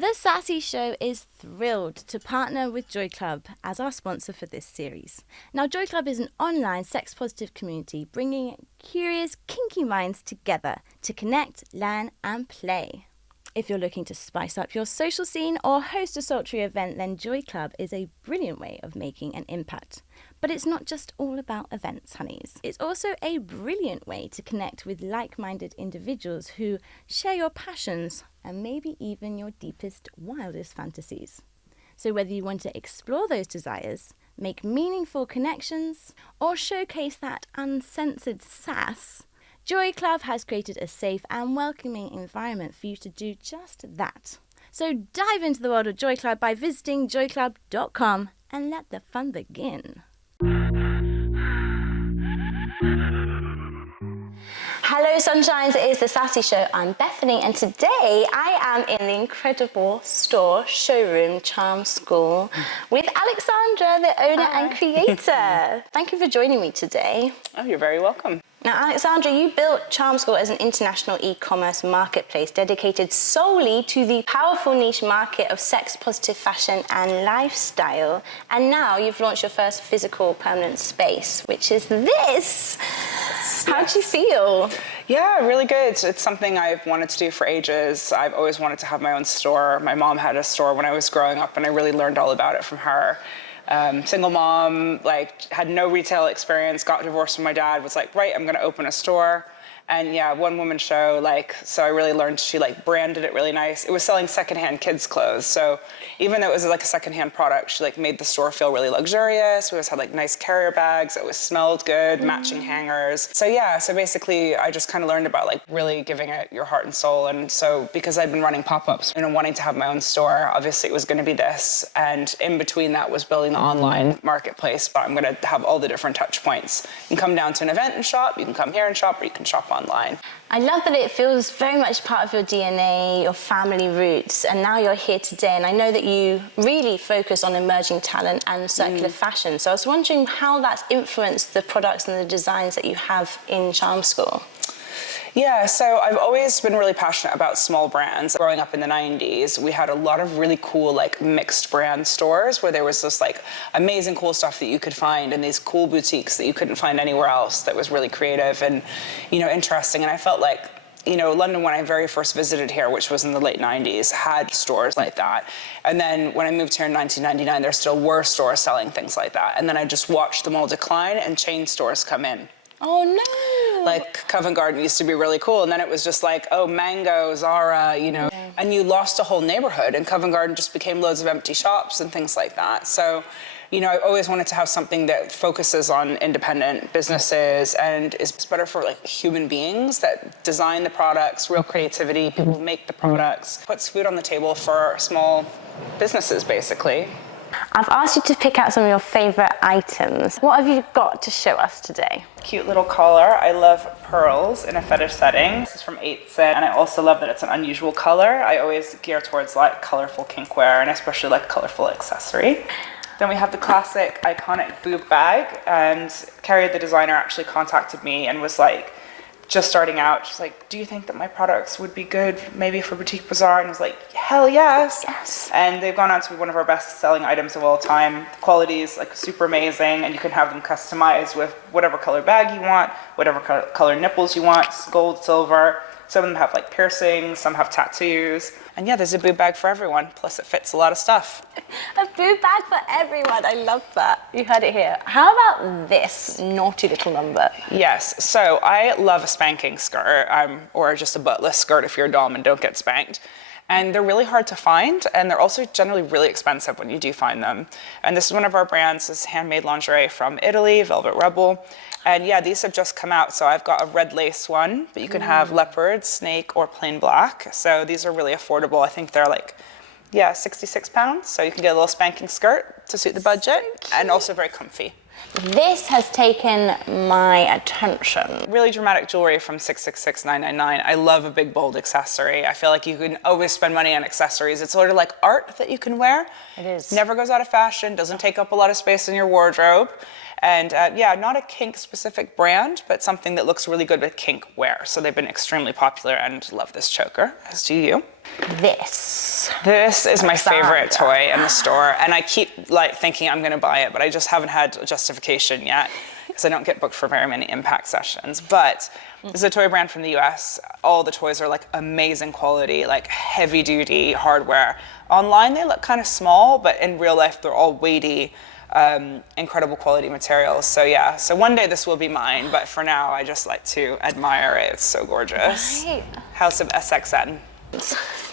The Sassy Show is thrilled to partner with Joy Club as our sponsor for this series. Now, Joy Club is an online sex-positive community bringing curious, kinky minds together to connect, learn and play. If you're looking to spice up your social scene or host a sultry event, then Joy Club is a brilliant way of making an impact. But it's not just all about events, honeys. It's also a brilliant way to connect with like-minded individuals who share your passions and maybe even your deepest, wildest fantasies. So whether you want to explore those desires, make meaningful connections, or showcase that uncensored sass, Joy Club has created a safe and welcoming environment for you to do just that. So dive into the world of Joy Club by visiting joyclub.com and let the fun begin. Hello sunshines, it is the Sassy Show. I'm Bethany and today I am in the incredible store showroom Charmskool with Alexandra, the owner and creator. Thank you for joining me today. Oh, you're very welcome. Now, Alexandra, you built Charmskool as an international e-commerce marketplace dedicated solely to the powerful niche market of sex-positive fashion and lifestyle. And now you've launched your first physical permanent space, which is this. How do you feel? Yeah, really good. It's something I've wanted to do for ages. I've always wanted to have my own store. My mom had a store when I was growing up, and I really learned all about it from her. Single mom, had no retail experience, got divorced from my dad, was like, right, I'm gonna open a store. And yeah, one woman show, so I really learned, she branded it really nice. It was selling secondhand kids clothes. So even though it was a secondhand product, she made the store feel really luxurious. We always had nice carrier bags. It was smelled good, matching hangers. So yeah, so basically I just kind of learned about really giving it your heart and soul. And so because I'd been running pop-ups and wanting to have my own store, obviously it was gonna be this. And in between that was building the online marketplace, but I'm gonna have all the different touch points. You can come down to an event and shop, you can come here and shop, or you can shop online. I love that it feels very much part of your DNA, your family roots, and now you're here today. And I know that you really focus on emerging talent and circular fashion. So I was wondering how that's influenced the products and the designs that you have in Charmskool. Yeah, so I've always been really passionate about small brands. Growing up in the 90s, we had a lot of really cool mixed brand stores where there was this amazing cool stuff that you could find in these cool boutiques that you couldn't find anywhere else that was really creative and, interesting. And I felt London, when I very first visited here, which was in the late 90s, had stores like that. And then when I moved here in 1999, there still were stores selling things like that. And then I just watched them all decline and chain stores come in. Oh no! Covent Garden used to be really cool, and then it was just Mango, Zara, and you lost a whole neighborhood, and Covent Garden just became loads of empty shops and things like that. So, I always wanted to have something that focuses on independent businesses and is better for human beings that design the products, real creativity, people who make the products, puts food on the table for small businesses, basically. I've asked you to pick out some of your favorite items. What have you got to show us today? Cute little collar. I love pearls in a fetish setting. This is from Tits, and I also love that it's an unusual color. I always gear towards colorful kink wear and especially colorful accessory. Then we have the classic iconic boob bag, and Carrie, the designer, actually contacted me and was just starting out, she's do you think that my products would be good maybe for Boutique Bazaar? And I was hell yes. Yes. And they've gone on to be one of our best selling items of all time. The quality is super amazing, and you can have them customized with whatever color bag you want, whatever color nipples you want, gold, silver. Some of them have piercings, some have tattoos. And yeah, there's a boob bag for everyone, plus it fits a lot of stuff. A boob bag for everyone, I love that. You heard it here. How about this naughty little number? Yes, so I love a spanking skirt, or just a buttless skirt if you're a dom and don't get spanked. And they're really hard to find, and they're also generally really expensive when you do find them. And this is one of our brands, this is handmade lingerie from Italy, Velvet Rebel. And yeah, these have just come out. So I've got a red lace one, but you can have leopard, snake, or plain black. So these are really affordable. I think they're £66. So you can get a little spanking skirt to suit the budget, and also very comfy. This has taken my attention. Really dramatic jewelry from 666,999. I love a big, bold accessory. I feel like you can always spend money on accessories. It's sort of like art that you can wear. It is. Never goes out of fashion, doesn't take up a lot of space in your wardrobe. And yeah, not a kink specific brand, but something that looks really good with kink wear. So they've been extremely popular and love this choker, as do you. This is my favorite toy in the store. And I keep like thinking I'm gonna buy it, but I just haven't had justification yet because I don't get booked for very many impact sessions. But this is a toy brand from the US. All the toys are like amazing quality, like heavy duty hardware. Online they look kind of small, but in real life they're all weighty, incredible quality materials. So yeah, so one day this will be mine, but for now I just like to admire it. It's so gorgeous. Right. House of SXN.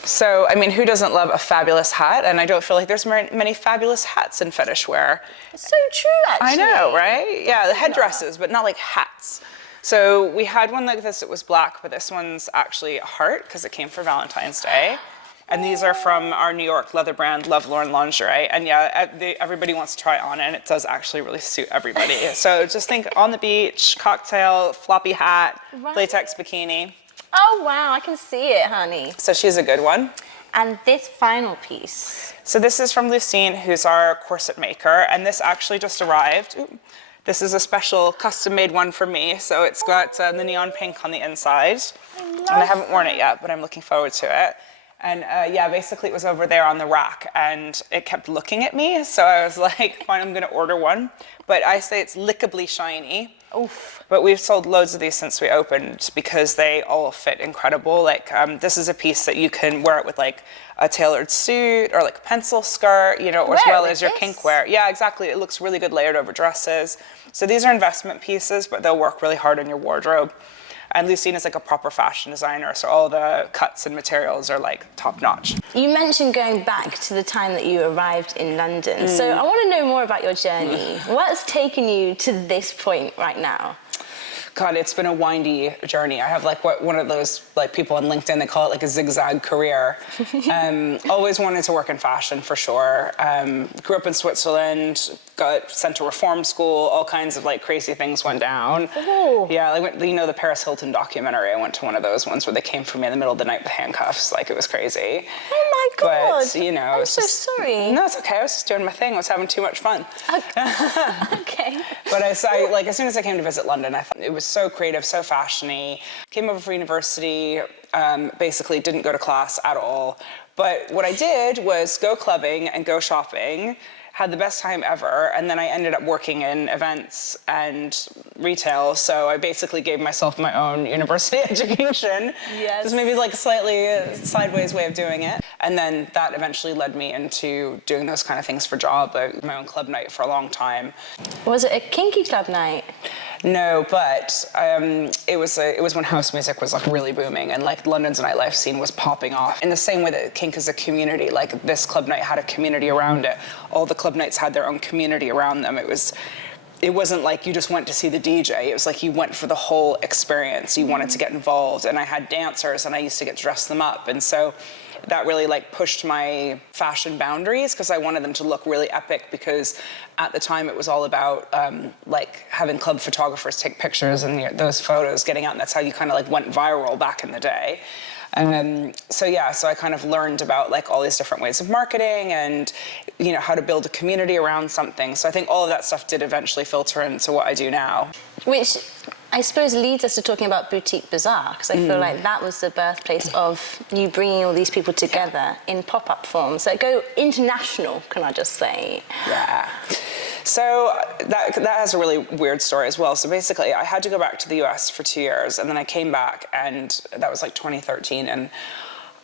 So, I mean, who doesn't love a fabulous hat? And I don't feel like there's many fabulous hats in fetish wear. So true, actually. I know, right? Yeah, the headdresses, but not like hats. So we had one like this, it was black, but this one's actually a heart because it came for Valentine's Day. And these are from our New York leather brand, Love Lauren Lingerie. And yeah, everybody wants to try it on, and it does actually really suit everybody. So just think on the beach, cocktail, floppy hat, latex bikini. Oh wow, I can see it, honey. So she's a good one. And this final piece. So this is from Lucine, who's our corset maker, and this actually just arrived. Ooh. This is a special custom-made one for me. So it's got the neon pink on the inside. And I haven't worn it yet, but I'm looking forward to it. And yeah, basically it was over there on the rack and it kept looking at me. So I was like, fine, I'm gonna order one. But I say it's lickably shiny. Oof. But we've sold loads of these since we opened because they all fit incredible. Like this is a piece that you can wear it with like a tailored suit or like a pencil skirt, you know, as well as your kink wear. Yeah, exactly. It looks really good layered over dresses. So these are investment pieces, but they'll work really hard on your wardrobe. And Lucine is like a proper fashion designer, so all the cuts and materials are like top notch. You mentioned going back to the time that you arrived in London. So I want to know more about your journey. What's taken you to this point right now? God, it's been a windy journey. I have like one of those like people on LinkedIn, they call it like a zigzag career. Always wanted to work in fashion for sure. Grew up in Switzerland, got sent to reform school, all kinds of like crazy things went down. Ooh. Yeah, like you know the Paris Hilton documentary, I went to one of those ones where they came for me in the middle of the night with handcuffs, like it was crazy. Oh my God. But you know, I'm so sorry. No, it's okay, I was just doing my thing, I was having too much fun. Okay. But I like as soon as I came to visit London, I thought it was so creative, so fashiony. Came over for university, basically didn't go to class at all. But what I did was go clubbing and go shopping, had the best time ever, and then I ended up working in events and retail, so I basically gave myself my own university education. Yes. Just maybe like a slightly sideways way of doing it. And then that eventually led me into doing those kind of things for job, my own club night for a long time. Was it a kinky club night? No, but it was when house music was like really booming and like London's nightlife scene was popping off. In the same way that kink is a community, like this club night had a community around it. All the club nights had their own community around them. It wasn't like you just went to see the DJ. It was like you went for the whole experience. You wanted to get involved, and I had dancers, and I used to get to dress them up, and so that really like pushed my fashion boundaries because I wanted them to look really epic because at the time it was all about like having club photographers take pictures and those photos getting out, and that's how you kind of like went viral back in the day. So yeah, so I kind of learned about like all these different ways of marketing and, you know, how to build a community around something. So I think all of that stuff did eventually filter into what I do now. Which I suppose leads us to talking about Boutique Bazaar, because I feel like that was the birthplace of you bringing all these people together in pop-up forms that go international, can I just say? Yeah. So that has a really weird story as well. So basically, I had to go back to the US for 2 years, and then I came back, and that was like 2013, and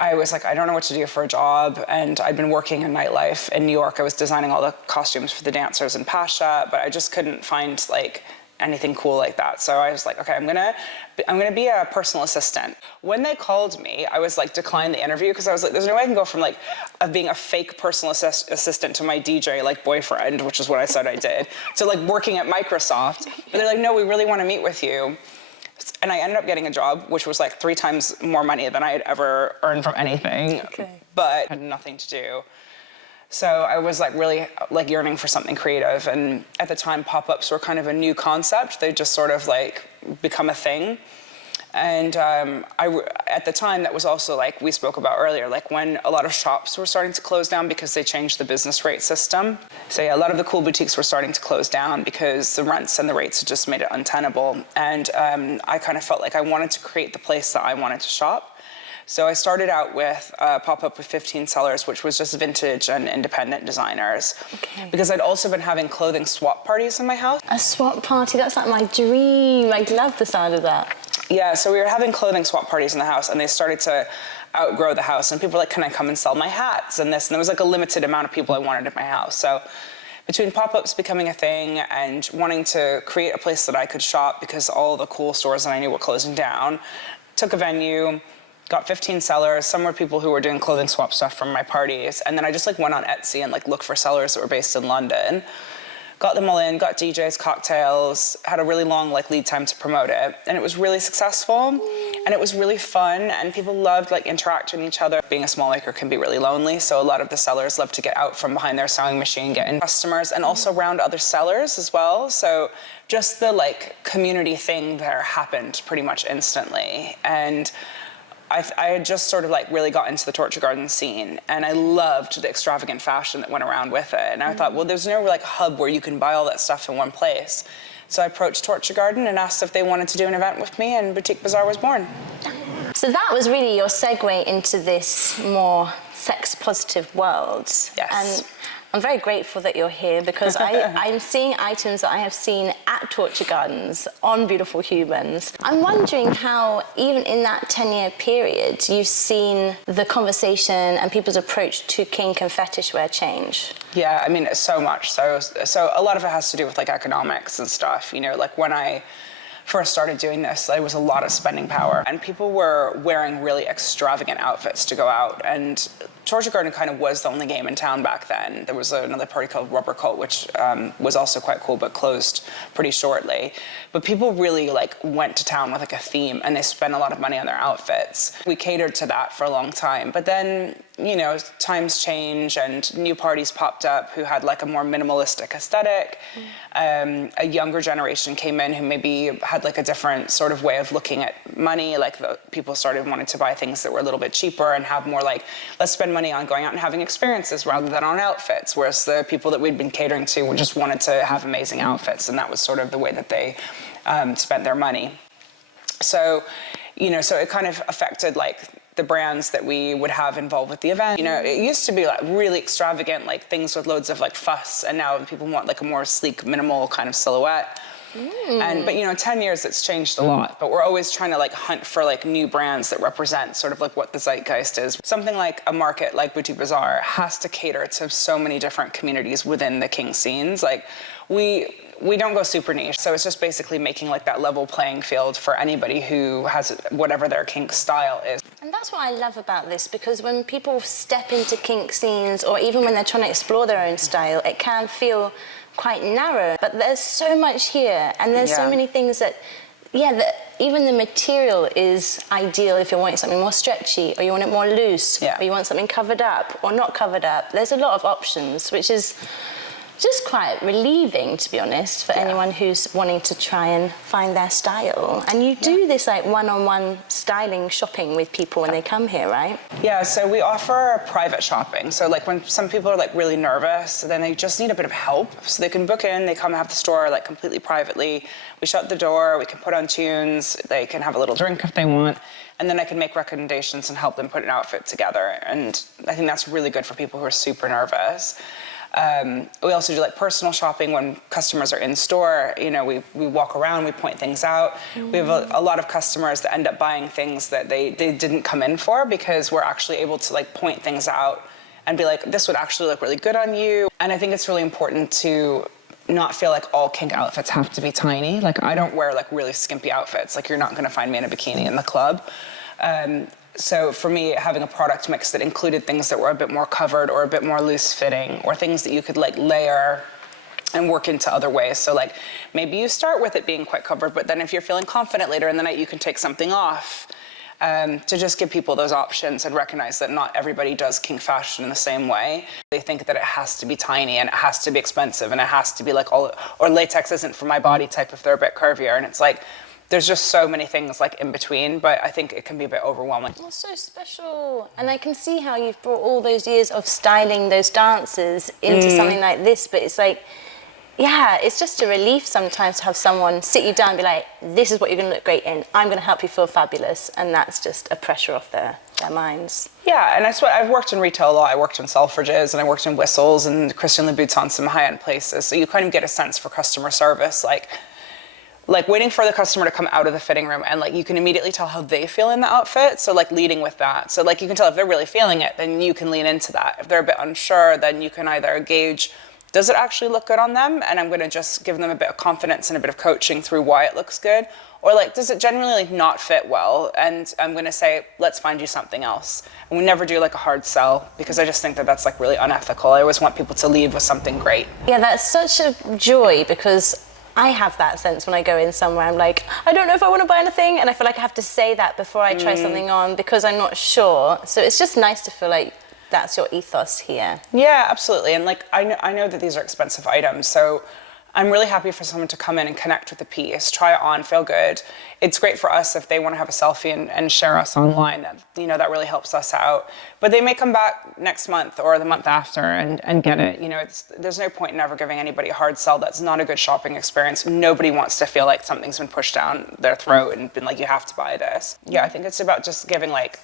I was like, I don't know what to do for a job, and I'd been working in nightlife in New York. I was designing all the costumes for the dancers in Pasha, but I just couldn't find like anything cool like that. So I was like, okay, I'm gonna be a personal assistant. When they called me, I was like, declined the interview because I was like, there's no way I can go from like being a fake personal assistant to my DJ like boyfriend, which is what I said I did, to like working at Microsoft. But they're like, no, we really want to meet with you. And I ended up getting a job, which was like 3 times more money than I had ever earned from anything, but had nothing to do. So I was like really like yearning for something creative. And at the time, pop-ups were kind of a new concept. They just sort of like become a thing. And at the time, that was also like we spoke about earlier, like when a lot of shops were starting to close down because they changed the business rate system. So yeah, a lot of the cool boutiques were starting to close down because the rents and the rates had just made it untenable. And I kind of felt like I wanted to create the place that I wanted to shop. So I started out with a pop-up with 15 sellers, which was just vintage and independent designers. Okay. Because I'd also been having clothing swap parties in my house. A swap party, that's like my dream. I'd love the sound of that. Yeah, so we were having clothing swap parties in the house, and they started to outgrow the house. And people were like, can I come and sell my hats and this? And there was like a limited amount of people I wanted at my house. So between pop-ups becoming a thing and wanting to create a place that I could shop because all the cool stores that I knew were closing down, took a venue, got 15 sellers. Some were people who were doing clothing swap stuff from my parties. And then I just like went on Etsy and like looked for sellers that were based in London. Got them all in, got DJs, cocktails, had a really long like lead time to promote it. And it was really successful and it was really fun and people loved like interacting with each other. Being a small maker can be really lonely. So a lot of the sellers love to get out from behind their sewing machine, get in customers and also around other sellers as well. So just the like community thing there happened pretty much instantly. And I had just sort of like really got into the Torture Garden scene and I loved the extravagant fashion that went around with it. And I thought, well, there's no like hub where you can buy all that stuff in one place. So I approached Torture Garden and asked if they wanted to do an event with me and Boutique Bazaar was born. So that was really your segue into this more sex positive world. Yes. And I'm very grateful that you're here because I'm seeing items that I have seen at Torture Gardens on beautiful humans. I'm wondering how, even in that 10-year period, you've seen the conversation and people's approach to kink and fetish wear change. Yeah, I mean, so much. So a lot of it has to do with like economics and stuff. You know, like when I first started doing this, there was a lot of spending power and people were wearing really extravagant outfits to go out. And Torture Garden kind of was the only game in town back then. There was another party called Rubber Cult, which was also quite cool, but closed pretty shortly. But people really like went to town with like a theme and they spent a lot of money on their outfits. We catered to that for a long time. But then, you know, times change and new parties popped up who had like a more minimalistic aesthetic. A younger generation came in who maybe had like a different sort of way of looking at money. Like the people started wanting to buy things that were a little bit cheaper and have more like, let's spend money on going out and having experiences rather than on outfits. Whereas the people that we'd been catering to just wanted to have amazing outfits. And that was sort of the way that they spent their money. So, you know, so it kind of affected like the brands that we would have involved with the event. You know, it used to be like really extravagant, like things with loads of like fuss, and now people want like a more sleek, minimal kind of silhouette. But you know, 10 years it's changed a lot, but we're always trying to like hunt for like new brands that represent sort of like what the zeitgeist is. Something like a market like Boutique Bazaar has to cater to so many different communities within the kink scenes. Like we don't go super niche, so it's just basically making like that level playing field for anybody who has whatever their kink style is. And that's what I love about this, because when people step into kink scenes or even when they're trying to explore their own style, it can feel quite narrow, but there's so much here and there's so many things that even the material is ideal if you're wanting something more stretchy or you want it more loose or you want something covered up or not covered up. There's a lot of options, which is just quite relieving, to be honest, for anyone who's wanting to try and find their style. And you do this like one-on-one styling shopping with people when they come here, right? Yeah, so we offer private shopping. So like when some people are like really nervous, then they just need a bit of help. So they can book in, they come and have the store like completely privately. We shut the door, we can put on tunes, they can have a little drink if they want. And then I can make recommendations and help them put an outfit together. And I think that's really good for people who are super nervous. We also do like personal shopping when customers are in store. You know, we walk around, we point things out. We have a lot of customers that end up buying things that they didn't come in for because we're actually able to like point things out and be like, this would actually look really good on you. And I think it's really important to not feel like all kink outfits have to be tiny. Like I don't wear like really skimpy outfits. Like you're not gonna find me in a bikini in the club. So for me, having a product mix that included things that were a bit more covered or a bit more loose fitting or things that you could like layer and work into other ways. So like maybe you start with it being quite covered, but then if you're feeling confident later in the night, you can take something off. to just give people those options and recognize that not everybody does kink fashion in the same way. They think that it has to be tiny and it has to be expensive and it has to be like or latex isn't for my body type if they're a bit curvier. And it's like, there's just so many things like in between, but I think it can be a bit overwhelming. Well, so special. And I can see how you've brought all those years of styling those dancers into something like this, but it's like, yeah, it's just a relief sometimes to have someone sit you down and be like, this is what you're going to look great in. I'm going to help you feel fabulous. And that's just a pressure off their minds. Yeah, and that's what I've worked in retail a lot. I worked in Selfridges and I worked in Whistles and Christian Louboutin, some high-end places. So you kind of get a sense for customer service, like waiting for the customer to come out of the fitting room and like you can immediately tell how they feel in the outfit. So like leading with that. So like you can tell if they're really feeling it, then you can lean into that. If they're a bit unsure, then you can either gauge, does it actually look good on them? And I'm going to just give them a bit of confidence and a bit of coaching through why it looks good. Or like, does it genuinely like not fit well? And I'm going to say, let's find you something else. And we never do like a hard sell because I just think that that's like really unethical. I always want people to leave with something great. Yeah, that's such a joy because I have that sense when I go in somewhere. I'm like, I don't know if I want to buy anything. And I feel like I have to say that before I try something on because I'm not sure. So it's just nice to feel like that's your ethos here. Yeah, absolutely. And like, I know that these are expensive items. So I'm really happy for someone to come in and connect with the piece, try it on, feel good. It's great for us if they want to have a selfie and share us online. That, you know, that really helps us out. But they may come back next month or the month after and get it. You know, there's no point in ever giving anybody a hard sell. That's not a good shopping experience. Nobody wants to feel like something's been pushed down their throat and been like, you have to buy this. Yeah, I think it's about just giving like,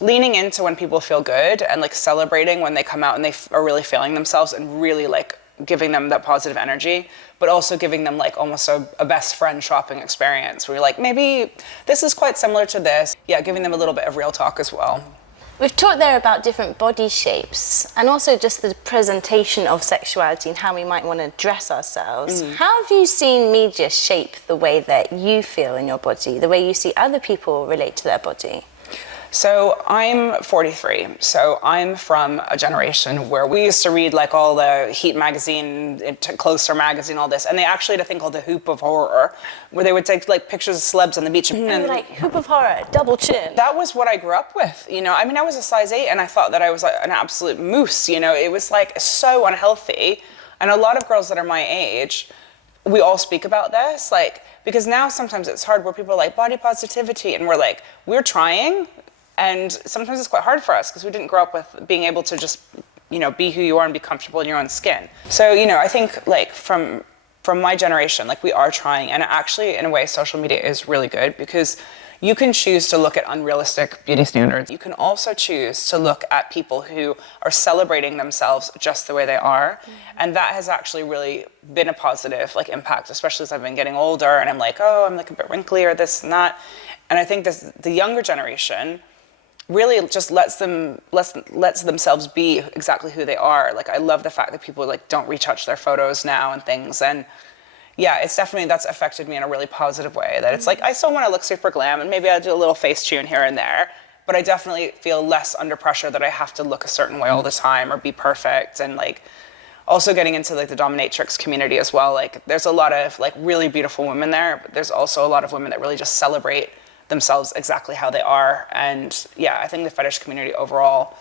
leaning into when people feel good and like celebrating when they come out and they are really feeling themselves and really like giving them that positive energy, but also giving them like almost a best friend shopping experience where you're like, maybe this is quite similar to this. Yeah, giving them a little bit of real talk as well. We've talked there about different body shapes and also just the presentation of sexuality and how we might want to dress ourselves. How have you seen media shape the way that you feel in your body, the way you see other people relate to their body? So I'm 43, so I'm from a generation where we used to read like all the Heat magazine, Closer magazine, all this, and they actually had a thing called the Hoop of Horror, where they would take like pictures of celebs on the beach. And like, Hoop of Horror, double chin. That was what I grew up with, you know. I mean, I was a size 8 and I thought that I was like an absolute moose, you know. It was like so unhealthy. And a lot of girls that are my age, we all speak about this, like, because now sometimes it's hard where people are like body positivity and we're like, we're trying. And sometimes it's quite hard for us because we didn't grow up with being able to just, you know, be who you are and be comfortable in your own skin. So, you know, I think like from my generation, like we are trying. And actually, in a way, social media is really good because you can choose to look at unrealistic beauty standards. You can also choose to look at people who are celebrating themselves just the way they are. And that has actually really been a positive like impact, especially as I've been getting older and I'm like, oh, I'm like a bit wrinkly or this and that. And I think the younger generation really just lets themselves be exactly who they are. Like I love the fact that people like don't retouch their photos now and things. And yeah, it's definitely, that's affected me in a really positive way. That it's like, I still want to look super glam and maybe I'll do a little face tune here and there, but I definitely feel less under pressure that I have to look a certain way all the time or be perfect. And like also getting into like the dominatrix community as well. Like there's a lot of like really beautiful women there, but there's also a lot of women that really just celebrate themselves exactly how they are. And yeah, I think the fetish community overall,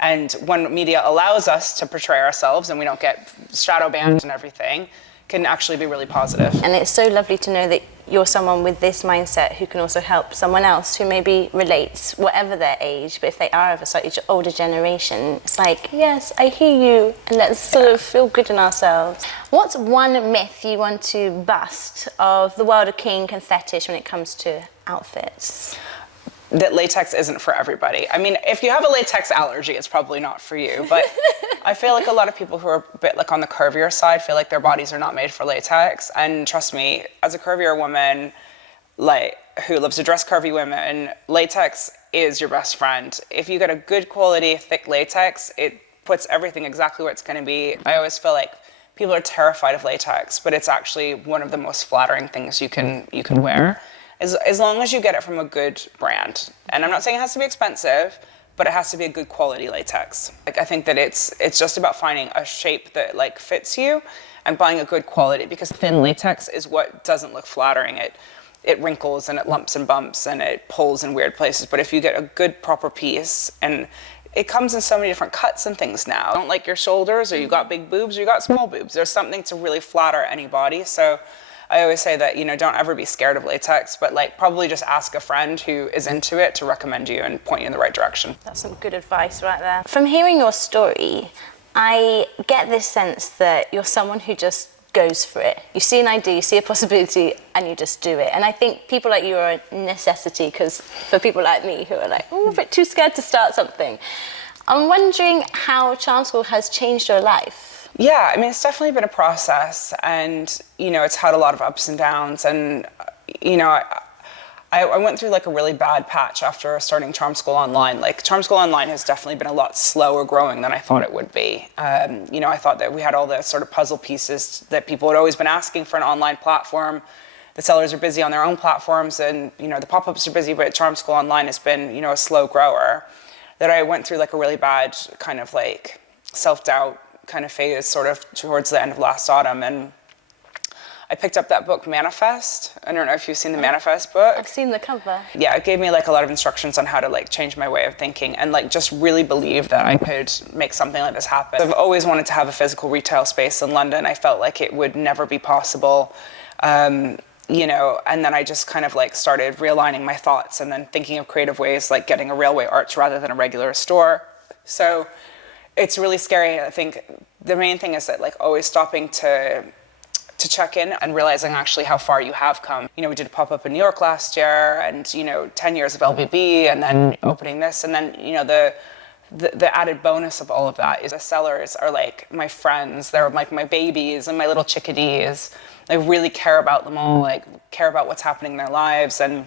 and when media allows us to portray ourselves and we don't get shadow banned and everything, can actually be really positive. And it's so lovely to know that you're someone with this mindset who can also help someone else who maybe relates, whatever their age, but if they are of a slightly older generation, it's like, yes, I hear you, and let's sort of feel good in ourselves. What's one myth you want to bust of the world of kink and fetish when it comes to outfits? That latex isn't for everybody. I mean, if you have a latex allergy, it's probably not for you. But I feel like a lot of people who are a bit like on the curvier side feel like their bodies are not made for latex. And trust me, as a curvier woman, like who loves to dress curvy women, latex is your best friend. If you get a good quality, thick latex, it puts everything exactly where it's going to be. I always feel like people are terrified of latex, but it's actually one of the most flattering things you can wear. As long as you get it from a good brand. And I'm not saying it has to be expensive, but it has to be a good quality latex. Like I think that it's just about finding a shape that like fits you and buying a good quality, because thin latex is what doesn't look flattering. it wrinkles and it lumps and bumps and it pulls in weird places. But if you get a good proper piece, and it comes in so many different cuts and things now. Don't like your shoulders, or you got big boobs, or you got small boobs. There's something to really flatter any body. So I always say that, don't ever be scared of latex, but probably just ask a friend who is into it to recommend you and point you in the right direction. That's some good advice right there. From hearing your story, I get this sense that you're someone who just goes for it. You see an idea, you see a possibility, and you just do it. And I think people like you are a necessity, because for people like me who are a bit too scared to start something, I'm wondering how Charmskool has changed your life. Yeah, it's definitely been a process, and it's had a lot of ups and downs, and I went through a really bad patch after starting Charmskool Online. Charmskool Online has definitely been a lot slower growing than I thought it would be. I thought that we had all the sort of puzzle pieces that people had always been asking for an online platform. The sellers are busy on their own platforms, and the pop-ups are busy, but Charmskool Online has been a slow grower. That I went through a really bad kind of self-doubt kind of phase sort of towards the end of last autumn, and I picked up that book, Manifest. I don't know if you've seen the Manifest book. I've seen the cover. Yeah, it gave me a lot of instructions on how to change my way of thinking and just really believe that I could make something like this happen. I've always wanted to have a physical retail space in London. I felt like it would never be possible. And then I just kind of started realigning my thoughts and then thinking of creative ways, getting a railway arch rather than a regular store. So it's really scary. I think the main thing is that always stopping to check in and realizing actually how far you have come. We did a pop-up in New York last year, and 10 years of LBB, and then opening this, and then the added bonus of all of that is the sellers are my friends. They're my babies and my little chickadees. I really care about them all, care about what's happening in their lives, and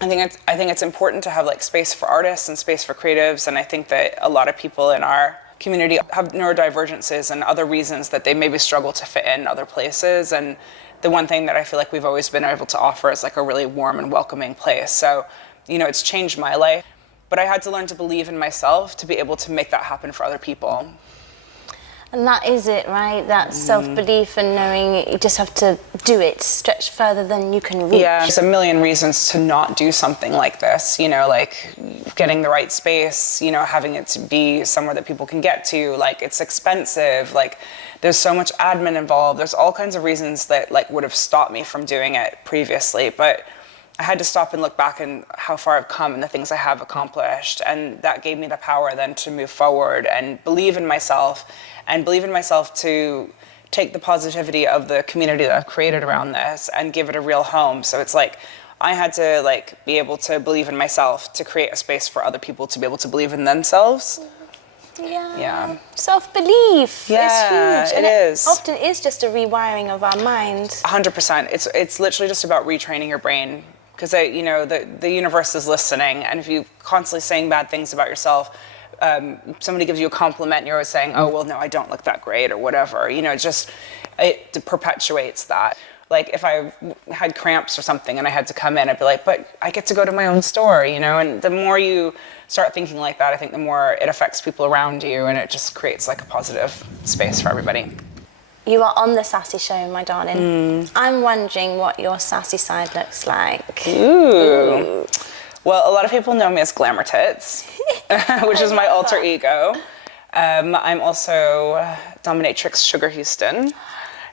I think it's important to have space for artists and space for creatives, and I think that a lot of people in our community have neurodivergences and other reasons that they maybe struggle to fit in other places. And the one thing that I feel like we've always been able to offer is a really warm and welcoming place. So, it's changed my life, but I had to learn to believe in myself to be able to make that happen for other people. And that is it, right? That self-belief and knowing you just have to do it, stretch further than you can reach. Yeah, there's a million reasons to not do something like this, getting the right space, having it to be somewhere that people can get to, it's expensive, there's so much admin involved. There's all kinds of reasons that would have stopped me from doing it previously, but I had to stop and look back and how far I've come and the things I have accomplished, and that gave me the power then to move forward and believe in myself, and believe in myself to take the positivity of the community that I've created around this and give it a real home. So it's I had to be able to believe in myself to create a space for other people to be able to believe in themselves. Yeah. Self-belief is huge. It is. Often is just a rewiring of our mind. 100%. It's literally just about retraining your brain, because the universe is listening, and if you constantly saying bad things about yourself, somebody gives you a compliment and you're always saying, oh, well, no, I don't look that great or whatever. It perpetuates that. If I had cramps or something and I had to come in, I'd be but I get to go to my own store, and the more you start thinking like that, I think the more it affects people around you, and it just creates a positive space for everybody. You are on the Sassy Show, my darling. I'm wondering what your sassy side looks like. Ooh. Well, a lot of people know me as Glamour Tits, which is my alter ego. I'm also dominatrix Sugar Houston.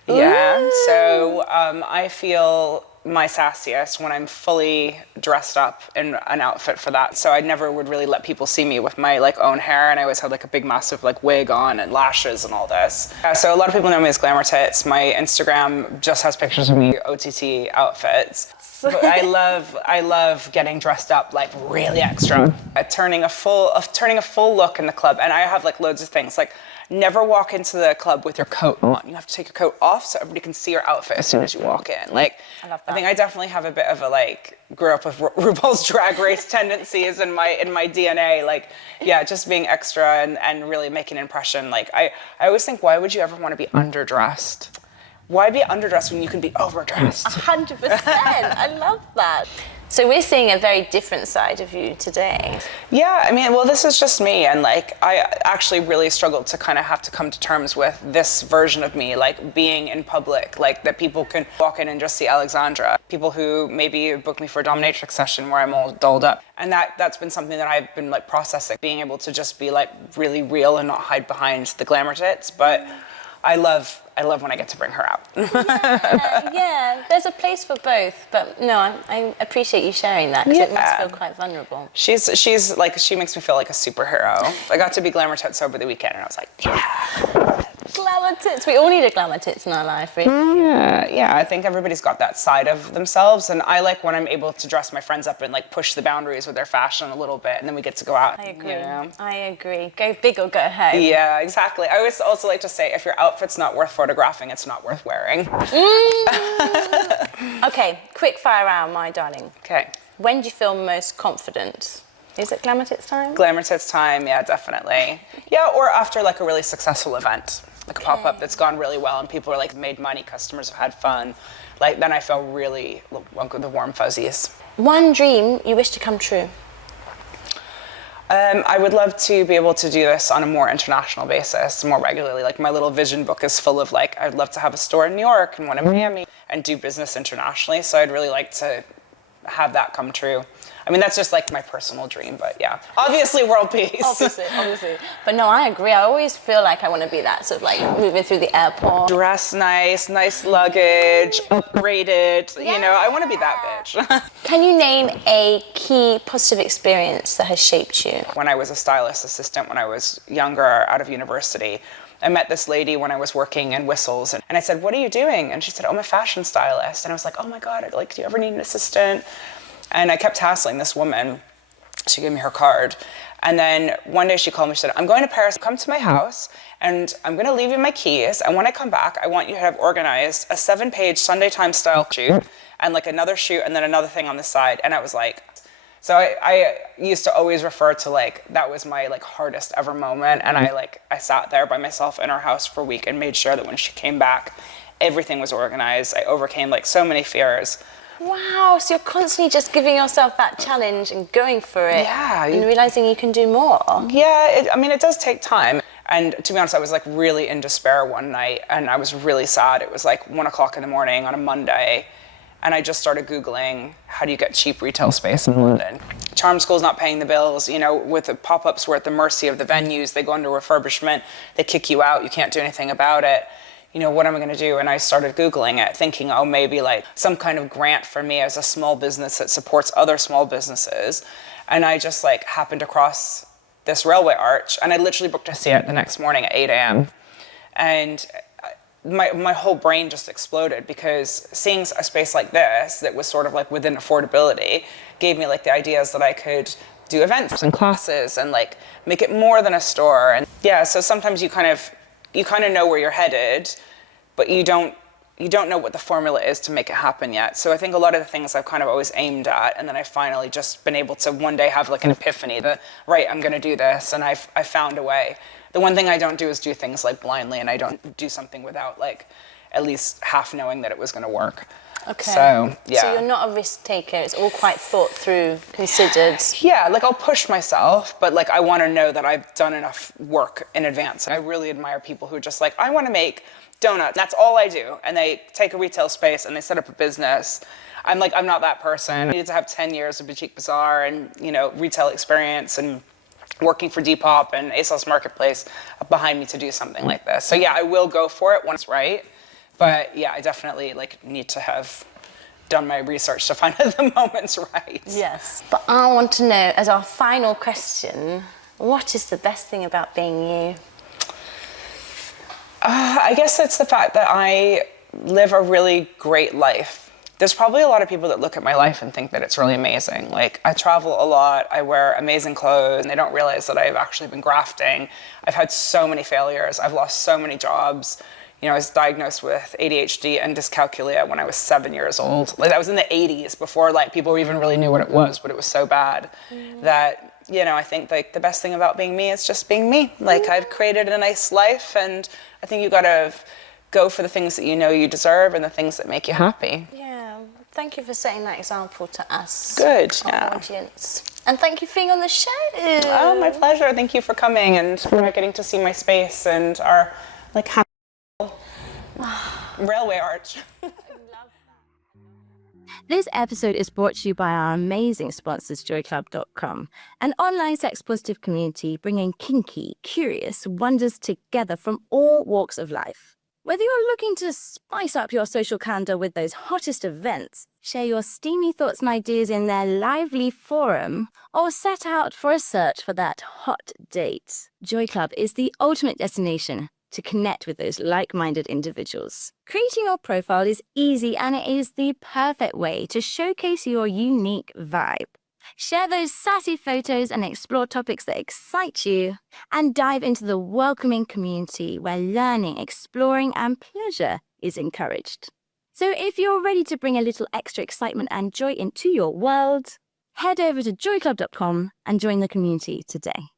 Yeah, so I feel my sassiest when I'm fully dressed up in an outfit for that. So I never would really let people see me with my own hair, and I always had a big massive wig on and lashes and all this. So a lot of people know me as Glamour Tits. My Instagram just has pictures of me OTT outfits. But I love getting dressed up really extra. Turning a full look in the club, and I have loads of things never walk into the club with your coat on. You have to take your coat off so everybody can see your outfit as soon as you walk in. I love that. I think I definitely have a bit of a grew up with RuPaul's Drag Race tendencies in my DNA. Just being extra and really making an impression. I always think, why would you ever want to be underdressed? Why be underdressed when you can be overdressed? 100%. I love that. So we're seeing a very different side of you today. Yeah, I mean, well, this is just me, and like I actually really struggled to kind of have to come to terms with this version of me, like being in public, like that people can walk in and just see Alexandra. People who maybe book me for a dominatrix session where I'm all dolled up, and that's been something that I've been like processing, being able to just be like really real and not hide behind the glamour tits. But I love when I get to bring her out. Yeah, there's a place for both, but no, I appreciate you sharing that because it must feel quite vulnerable. She's like, she makes me feel like a superhero. I got to be glamour tits over the weekend, and I was like, yeah. Glamour tits. We all need a glamour tits in our life, really. Yeah, I think everybody's got that side of themselves, and I like when I'm able to dress my friends up and like push the boundaries with their fashion a little bit, and then we get to go out. I agree. You know? I agree. Go big or go home. Yeah, exactly. I always also like to say, if your outfit's not worth photographing, it's not worth wearing. Okay, quick fire round, my darling. Okay. When do you feel most confident? Is it glamour tits time? Glamour tits time, yeah, definitely. Yeah, or after like a really successful event, like a pop-up that's gone really well and people are like made money, customers have had fun. Like then I feel really the warm fuzzies. One dream you wish to come true? I would love to be able to do this on a more international basis, more regularly. Like my little vision book is full of like, I'd love to have a store in New York and one in Miami and do business internationally. So I'd really like to have that come true. I mean, that's just like my personal dream, but yeah. Obviously world peace. Obviously. But no, I agree. I always feel like I want to be that, sort of like moving through the airport. Dress nice luggage, upgraded, you know, I want to be that bitch. Can you name a key positive experience that has shaped you? When I was a stylist assistant when I was younger, out of university, I met this lady when I was working in whistles, and I said, what are you doing? And she said, oh, I'm a fashion stylist. And I was like, oh my God, like, do you ever need an assistant? And I kept hassling this woman. She gave me her card. And then one day she called me, she said, I'm going to Paris, come to my house, and I'm going to leave you my keys. And when I come back, I want you to have organized a 7-page Sunday Times style shoot, and like another shoot, and then another thing on the side. And I was like, so I used to always refer to like, that was my like hardest ever moment. And I sat there by myself in her house for a week and made sure that when she came back, everything was organized. I overcame like so many fears. Wow, so you're constantly just giving yourself that challenge and going for it. Yeah. And realizing you can do more. Yeah, it does take time. And to be honest, I was like really in despair one night and I was really sad. It was like 1 o'clock in the morning on a Monday. And I just started Googling, how do you get cheap retail space in London? Charmskool's not paying the bills, you know, with the pop-ups, we're at the mercy of the venues. They go into refurbishment, they kick you out, you can't do anything about it. You know, what am I gonna do? And I started Googling it, thinking, oh, maybe like some kind of grant for me as a small business that supports other small businesses. And I just like happened across this railway arch and I literally booked to see it the next morning at 8 a.m. And my whole brain just exploded because seeing a space like this that was sort of like within affordability gave me like the ideas that I could do events and classes and like make it more than a store. And yeah, so sometimes you kind of know where you're headed, but you don't know what the formula is to make it happen yet. So I think a lot of the things I've kind of always aimed at, and then I finally just been able to one day have like an epiphany that, right, I'm gonna do this, and I found a way. The one thing I don't do is do things like blindly, and I don't do something without like at least half knowing that it was gonna work. Okay. So, yeah. So you're not a risk taker, it's all quite thought through, considered. Yeah, like I'll push myself, but like I wanna know that I've done enough work in advance. I really admire people who are just like, I wanna make donuts, that's all I do. And they take a retail space and they set up a business. I'm not that person. I need to have 10 years of Boutique Bazaar and, you know, retail experience and working for Depop and ASOS Marketplace behind me to do something like this. So yeah, I will go for it once right. But yeah, I definitely like need to have done my research to find out the moment's right. Yes. But I want to know, as our final question, what is the best thing about being you? I guess it's the fact that I live a really great life. There's probably a lot of people that look at my life and think that it's really amazing. Like, I travel a lot, I wear amazing clothes, and they don't realize that I've actually been grafting. I've had so many failures, I've lost so many jobs. You know, I was diagnosed with ADHD and dyscalculia when I was 7 years old. Like, that was in the 80s, before like people even really knew what it was, but it was so bad that, you know, I think like the best thing about being me is just being me. Like, I've created a nice life, and I think you gotta go for the things that you know you deserve and the things that make you happy. Yeah, Thank you for setting that example to us. Good, our yeah. audience. And thank you for being on the show. Oh, my pleasure. Thank you for coming and getting to see my space and our like railway arch. This episode is brought to you by our amazing sponsors, joyclub.com, an online sex-positive community bringing kinky, curious wonders together from all walks of life. Whether you're looking to spice up your social calendar with those hottest events, share your steamy thoughts and ideas in their lively forum, or set out for a search for that hot date, Joy Club is the ultimate destination to connect with those like-minded individuals. Creating your profile is easy, and it is the perfect way to showcase your unique vibe. Share those sassy photos and explore topics that excite you, and dive into the welcoming community where learning, exploring, and pleasure is encouraged. So if you're ready to bring a little extra excitement and joy into your world, head over to joyclub.com and join the community today.